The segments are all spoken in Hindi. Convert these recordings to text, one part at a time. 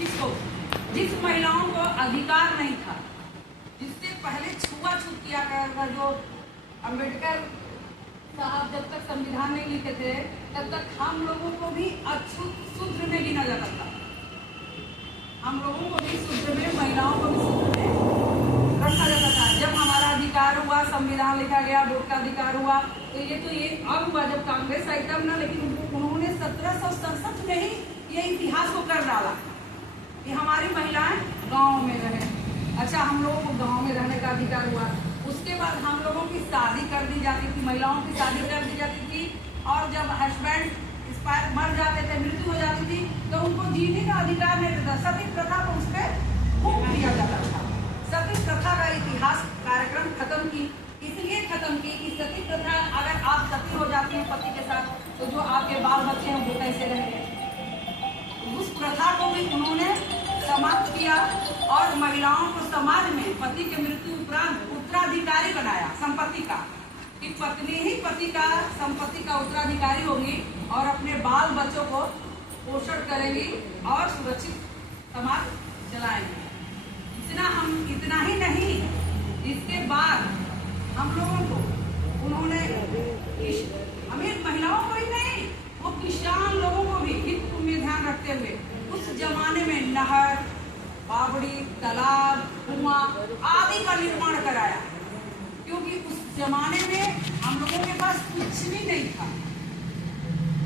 किसको, जिस महिलाओं को अधिकार नहीं था, जिससे पहले छुआछूत किया गया था, जो अम्बेडकर साहब जब तक संविधान नहीं लिखे थे तब तक हम लोगों को भी अछूत शूद्र में गिना जाता था। हम लोगों को भी शूद्र में, महिलाओं को भी शूद्र में रखा जाता था। जब हमारा अधिकार हुआ, संविधान लिखा गया, वोट का अधिकार हुआ, तो ये अब हुआ जब कांग्रेस आई तब ना, लेकिन उन्होंने 1767 में ही ये इतिहास को कर डाला कि हमारी महिलाएं गांव में रहे। अच्छा, हम लोगों को गांव में रहने का अधिकार हुआ। उसके बाद हम लोगों की शादी कर दी जाती थी, महिलाओं की शादी कर दी जाती थी, और जब हस्बैंड एक्सपायर मर जाते थे, मृत्यु हो जाती थी, तो उनको जीने का अधिकार नहीं था। सती प्रथा को उस पर फूंक दिया जाता था। सती प्रथा का इतिहास कार्यक्रम खत्म की, इसलिए खत्म की कि सती प्रथा, अगर आप सती हो जाती हैं पति के साथ, तो जो आपके बाल बच्चे हैं वो कैसे रहेंगे। उस प्रथा को भी उन्होंने समाप्त किया और महिलाओं को समाज में पति के मृत्यु उपरांत उत्तराधिकारी बनाया संपत्ति का, कि पत्नी ही पति का संपत्ति का उत्तराधिकारी होगी और अपने बाल बच्चों को पोषण करेगी और सुरक्षित समाज चलाएंगे। इतना ही नहीं, इसके बाद हम लोगों को उन्होंने अमीर महिलाओं को ही नहीं, वो किसान लोगों को भी हित में ध्यान रखते हुए उस जमाने में नहर, बावड़ी, तालाब, कुआं आदि का निर्माण कराया, क्योंकि उस जमाने में हम लोगों के पास कुछ भी नहीं था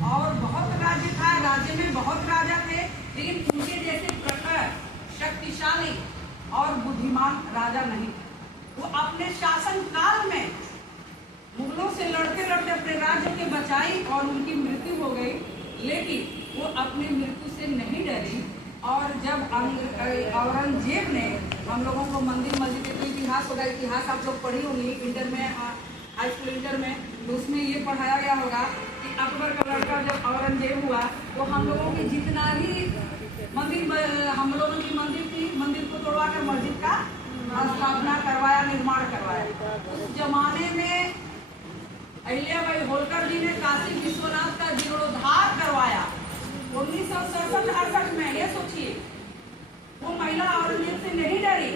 और बहुत राज्य था, राज्य में बहुत राजा थे, लेकिन उनके जैसे प्रखर, शक्तिशाली और बुद्धिमान राजा नहीं। वो अपने शासन काल में मुगलों से लड़ते लड़ते अपने राज्य के बचाई और उनकी मृत्यु हो गई, लेकिन वो अपनी मृत्यु से नहीं डरी। और जब औरंगजेब ने हम लोगों को मंदिर मस्जिद का इतिहास होगा, इतिहास आप लोग पढ़ी होंगी इंटर में, हाई स्कूल इंटर में, तो उसमें ये पढ़ाया गया होगा कि अकबर का लड़का जब औरंगजेब हुआ तो हम लोगों की जितना भी मंदिर, हम लोगों की मंदिर थी, मंदिर को तोड़वा कर मस्जिद का स्थापना करवाया, निर्माण करवाया। उस जमाने में अहिल्याबाई होलकर जी ने काशी विश्वनाथ का जीर्णोद्धार करवाया 1967-68 में। ये सोचिए, वो महिला औरंगजेब से नहीं डरी,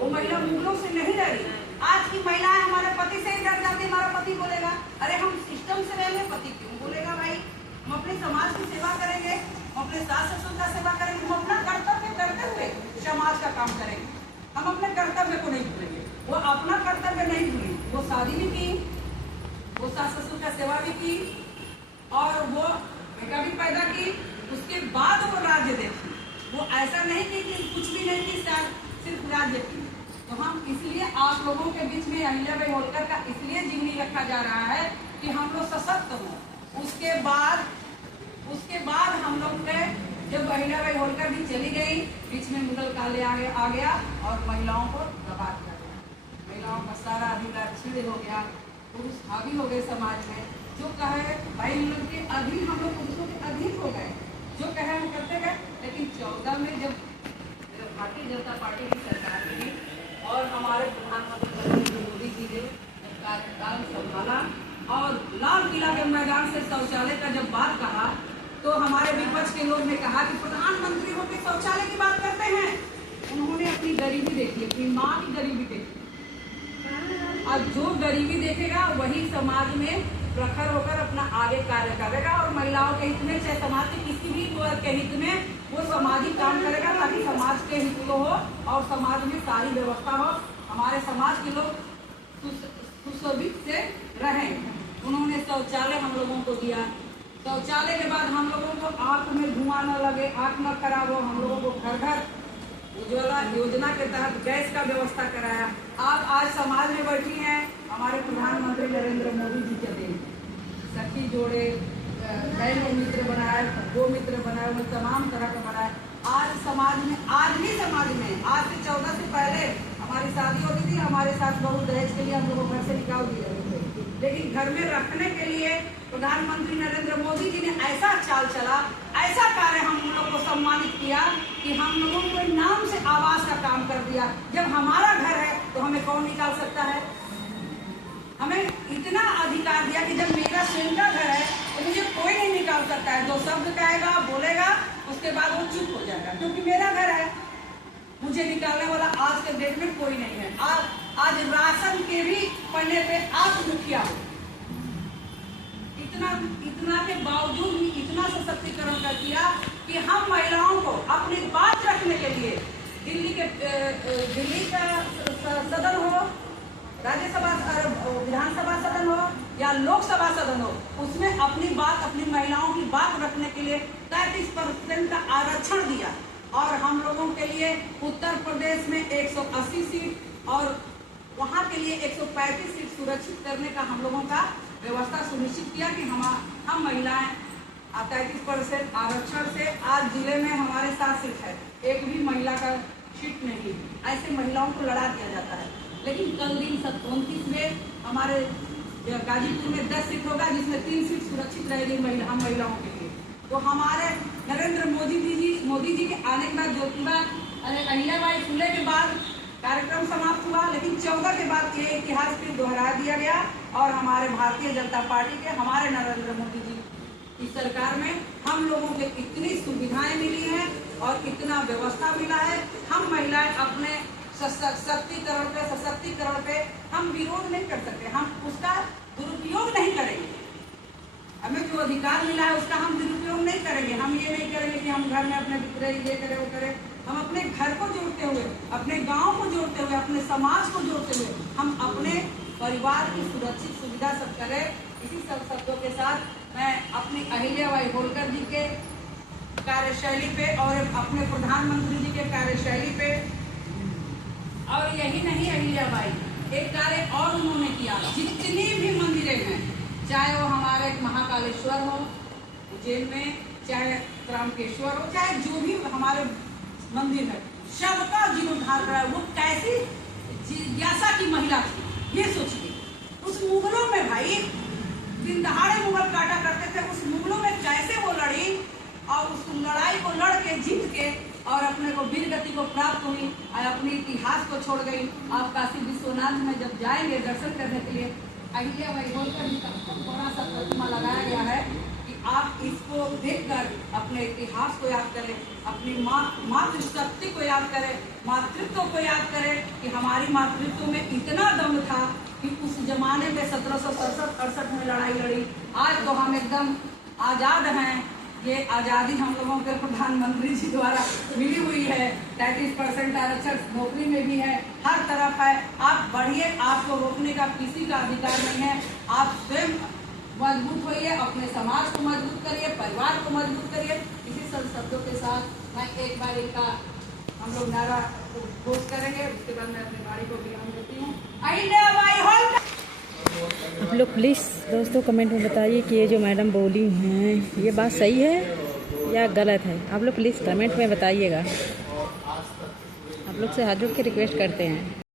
वो महिला मुगलों से नहीं डरी। आज की महिलाएं हमारे पति से ही डर जाती। हमारा पति बोलेगा, अरे हम सिस्टम से रहेंगे, पति क्यों बोलेगा भाई, हम अपने समाज की सेवा करेंगे, हम अपने सास ससुर का सेवा करेंगे, हम अपना कर्तव्य करते हुए समाज का काम करेंगे, हम अपने कर्तव्य को नहीं भूलेंगे। वो अपना कर्तव्य नहीं भूली, वो शादी भी की, वो सास ससुर का सेवा भी की और वो बेटा भी पैदा की। उसके बाद वो राज्य देखी, वो ऐसा नहीं कि कुछ भी नहीं की, सिर्फ राज्य की। तो हम इसलिए आप लोगों के बीच में अहिल्याबाई होलकर का इसलिए जीवनी रखा जा रहा है कि हम लोग सशक्त हों। उसके बाद हम लोग ने, जब अहिल्याबाई होलकर भी चली गई, बीच में मुगल काल आ गया और महिलाओं को दबा दिया गया, महिलाओं का सारा अधिकार छीन हो गया, पुरुष हावी हो गए समाज में। जो कहे भाई हम लोग के अधीन, हम लोग पुरुषों के अधीन हो गए, जो कहे हम करते गए। लेकिन 14 में जब भारतीय जनता पार्टी की सरकार बनी और हमारे प्रधानमंत्री नरेंद्र मोदी जी ने कार्यकाल संभाला और लाल किला के मैदान से शौचालय का जब बात कहा, तो हमारे विपक्ष के लोग ने कहा कि प्रधानमंत्री होकर शौचालय की बात करते हैं। उन्होंने अपनी गरीबी देखी, अपनी माँ की गरीबी देखी, और जो गरीबी देखेगा वही समाज में प्रखर होकर अपना आगे कार्य करेगा और महिलाओं के हित में, चाहे समाज के किसी भी वर्ग के हित में, वो सामाजिक काम करेगा ताकि समाज के हित को हो और समाज में सारी व्यवस्था हो, हमारे समाज के लोग सुशोभित से रहें। उन्होंने शौचालय हम लोगों को दिया। शौचालय के बाद हम लोगों को आंख में धुआं न लगे, आंख न खराब हो, हम लोगों को घर घर उज्ज्वला योजना के तहत गैस का व्यवस्था कराया। आप आज समाज में बैठी हैं, हमारे प्रधानमंत्री नरेंद्र मोदी जी के दिन सखी जोड़े, बहन मित्र बनाए, गो मित्र बनाए, वो तमाम तरह का बनाए। आज समाज में, आज भी समाज में, आज से 14 से पहले हमारी शादी होती थी, हमारे साथ बहू दहेज के लिए हम लोग घर से निकाल दिए थे, लेकिन घर में रखने के लिए प्रधानमंत्री नरेंद्र मोदी जी ने ऐसा चाल चला, ऐसा कार्य हम लोग को सम्मानित किया कि हम लोगों को नाम से आवास का काम कर दिया। जब हमारा घर है तो हमें कौन निकाल सकता है? हमें इतना अधिकार दिया कि जब मेरा स्वयं का घर है तो मुझे कोई नहीं निकाल सकता है। जो शब्द कहेगा, बोलेगा, उसके बाद वो चुप हो जाएगा, क्योंकि मेरा घर है, मुझे निकालने वाला आज के डेट में कोई नहीं है। आज राशन के भी पन्ने पे आप मुखिया हो। इतना के बावजूद भी इतना सशक्तिकरण कर दिया कि हम महिलाओं को अपनी बात रखने के लिए दिल्ली का सदन हो, राज्यसभा विधानसभा सदन हो या लोकसभा सदन हो, उसमें अपनी महिलाओं की बात रखने के लिए 33% का आरक्षण दिया। और हम लोगों के लिए उत्तर प्रदेश में 180 सीट और वहां के लिए 135 सीट सुरक्षित करने का हम लोगों का व्यवस्था सुनिश्चित किया कि हम महिलाएं 33% आरक्षण से आज जिले में हमारे 7 सीट है, एक भी महिला का सीट नहीं। ऐसे महिलाओं को लड़ा दिया जाता है। लेकिन कल दिन 29 में हमारे गाजीपुर में 10 सीट होगा, जिसमें 3 सीट सुरक्षित रहेगी हम महिलाओं के लिए। तो हमारे नरेंद्र मोदी जी के आने के बाद ज्योतिबा अहिल्याबाई फुले के बाद कार्यक्रम समाप्त हुआ, लेकिन 14 के बाद ये इतिहास फिर दोहरा दिया गया और हमारे भारतीय जनता पार्टी के हमारे नरेंद्र मोदी जी की सरकार में हम लोगों को इतनी सुविधाएं मिली हैं और इतना व्यवस्था मिला है। हम महिलाएं अपने सशक्तिकरण पे हम विरोध नहीं कर सकते, हम उसका दुरुपयोग नहीं करेंगे। हमें जो अधिकार मिला है उसका हम दुरुपयोग नहीं करेंगे। हम ये नहीं करेंगे कि हम घर में अपने पुत्र ये करें वो करें। हम अपने घर को जोड़ते हुए, अपने गांव को जोड़ते हुए, अपने समाज को जोड़ते हुए हम अपने परिवार की सुरक्षित सुविधा सब करें। इसी सब शब्दों के साथ मैं अपनी अहिल्याबाई होलकर जी के कार्यशैली पे और अपने प्रधानमंत्री जी के कार्यशैली पे, और यही नहीं अहिल्याबाई एक कार्य और उन्होंने किया। जितनी भी मंदिरें हैं, चाहे वो हमारे महाकालेश्वर हो उज्जैन में, चाहे रामकेश्वर हो, चाहे जो भी हमारे मंदिर है, सबका जीर्णोद्धार करा। वो कैसी जिज्ञासा की महिला थी, ये सोचिए। उस मुगलों में भाई दिन दहाड़े मुगल काटा करते थे, उस मुगलों में कैसे वो लड़ी और उस लड़ाई को लड़ के जीत के और अपने को वीर गति को प्राप्त हुई और अपने इतिहास को छोड़ गई। आप काशी विश्वनाथ में जब जाएंगे दर्शन करने के लिए, अहिल्याबाई होलकर जी का बहुत बड़ा सा प्रतिमा लगाया गया है कि आप इसको देखकर अपने इतिहास को याद करें, अपनी मातृशक्ति को याद करें, मातृत्व को याद करें कि हमारी मातृत्व में इतना दम था कि उस जमाने में 1767-68 में लड़ाई लड़ी। आज तो हम एकदम आज़ाद हैं। ये आज़ादी हम लोगों के प्रधानमंत्री जी द्वारा मिली हुई है। 33% आरक्षण नौकरी में भी है, हर तरफ है। आप बढ़िए, आपको रोकने का किसी का अधिकार नहीं है। आप स्वयं मजबूत होइए, अपने समाज को मजबूत करिए, परिवार को मजबूत करिए। इसी सब शब्दों के साथ मैं एक बार इनका हम लोग नारा घोष करेंगे, उसके बाद मैं अपनी गाड़ी को विराम देती हूँ। अहिल्याबाई होलकर। आप लोग प्लीज़ दोस्तों कमेंट में बताइए कि ये जो मैडम बोली हैं ये बात सही है या गलत है। आप लोग प्लीज़ कमेंट में बताइएगा। आप लोग से हाथ जोड़ के रिक्वेस्ट करते हैं।